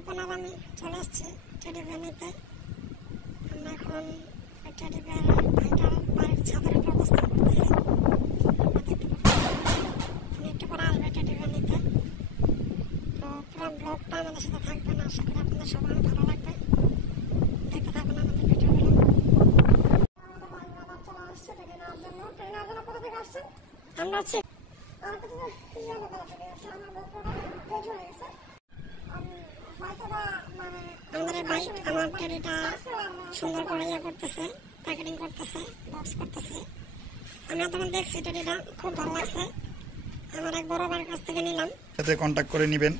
রিপনার আমি চলে এসেছি টেডি বিয়ার নিতে। আমরা এখন টেডি বিয়ার ভাইটার বাড়ির ছাদের উপর অবস্থান করতেছি। একটু পরে আসবে টেডি বিয়ার নিতে। তো পুরো ব্লগটা আমাদের সাথে থাকবে না, আশা করি আপনাদের সবার ভালো লাগবে। দেখতে থাকুন আমাদের ভিডিওগুলো। আমরা আছি আমাদের ভাই আমার টেডিটা সুন্দর করে ইয়ে করতেছে, প্যাকেটিং করতেছে, বক্স করতেছে। আমি তখন দেখছি টেডিটা খুব ভালো লাগছে। আমার এক বড় ভাইয়ের কাছ থেকে নিলাম। সাথে কন্ট্যাক্ট করে নেবেন,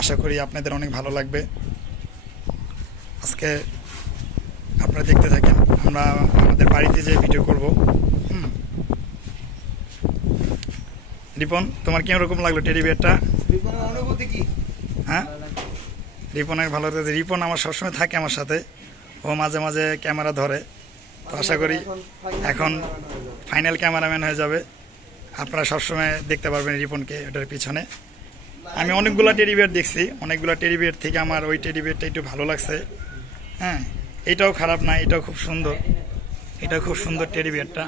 আশা করি আপনাদের অনেক ভালো লাগবে। আজকে আপনারা দেখতে থাকেন, আমরা আমাদের বাড়িতে যে ভিডিও করব। রিপন, তোমার কিরকম লাগলো টেডি বিয়ারটা? হ্যাঁ, রিপন অনেক ভালো লাগছে। রিপন আমার সবসময় থাকে আমার সাথে, ও মাঝে মাঝে ক্যামেরা ধরে। তো আশা করি এখন ফাইনাল ক্যামেরাম্যান হয়ে যাবে। আপনারা সবসময় দেখতে পারবেন রিপনকে ওটার পিছনে। আমি অনেকগুলো টেডি বিয়ার দেখছি, অনেকগুলো টেডি বিয়ার থেকে আমার ওই টেডি বিয়ারটা একটু ভালো লাগছে। হ্যাঁ, এটাও খারাপ না, এটাও খুব সুন্দর, এটাও খুব সুন্দর টেডি বিয়ারটা।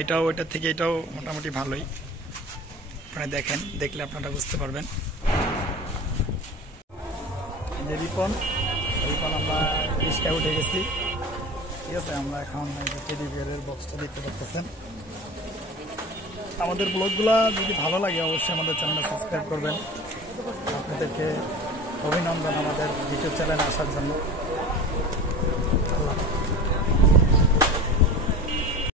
এটাও ওইটার থেকে এটাও মোটামুটি ভালোই। আপনারা দেখেন, দেখলে আপনারা বুঝতে পারবেন। রিপন আমরা রিস্কা উঠে গেছি, ঠিক আছে। আমরা এখন টেডি বিয়ারের বক্সটা দেখতে পাচ্ছেন। আমাদের ব্লগগুলো যদি ভালো লাগে অবশ্যই আমাদের চ্যানেলটা সাবস্ক্রাইব করবেন। আপনাদেরকে অভিনন্দন আমাদের ইউটিউব চ্যানেলে আসার জন্য।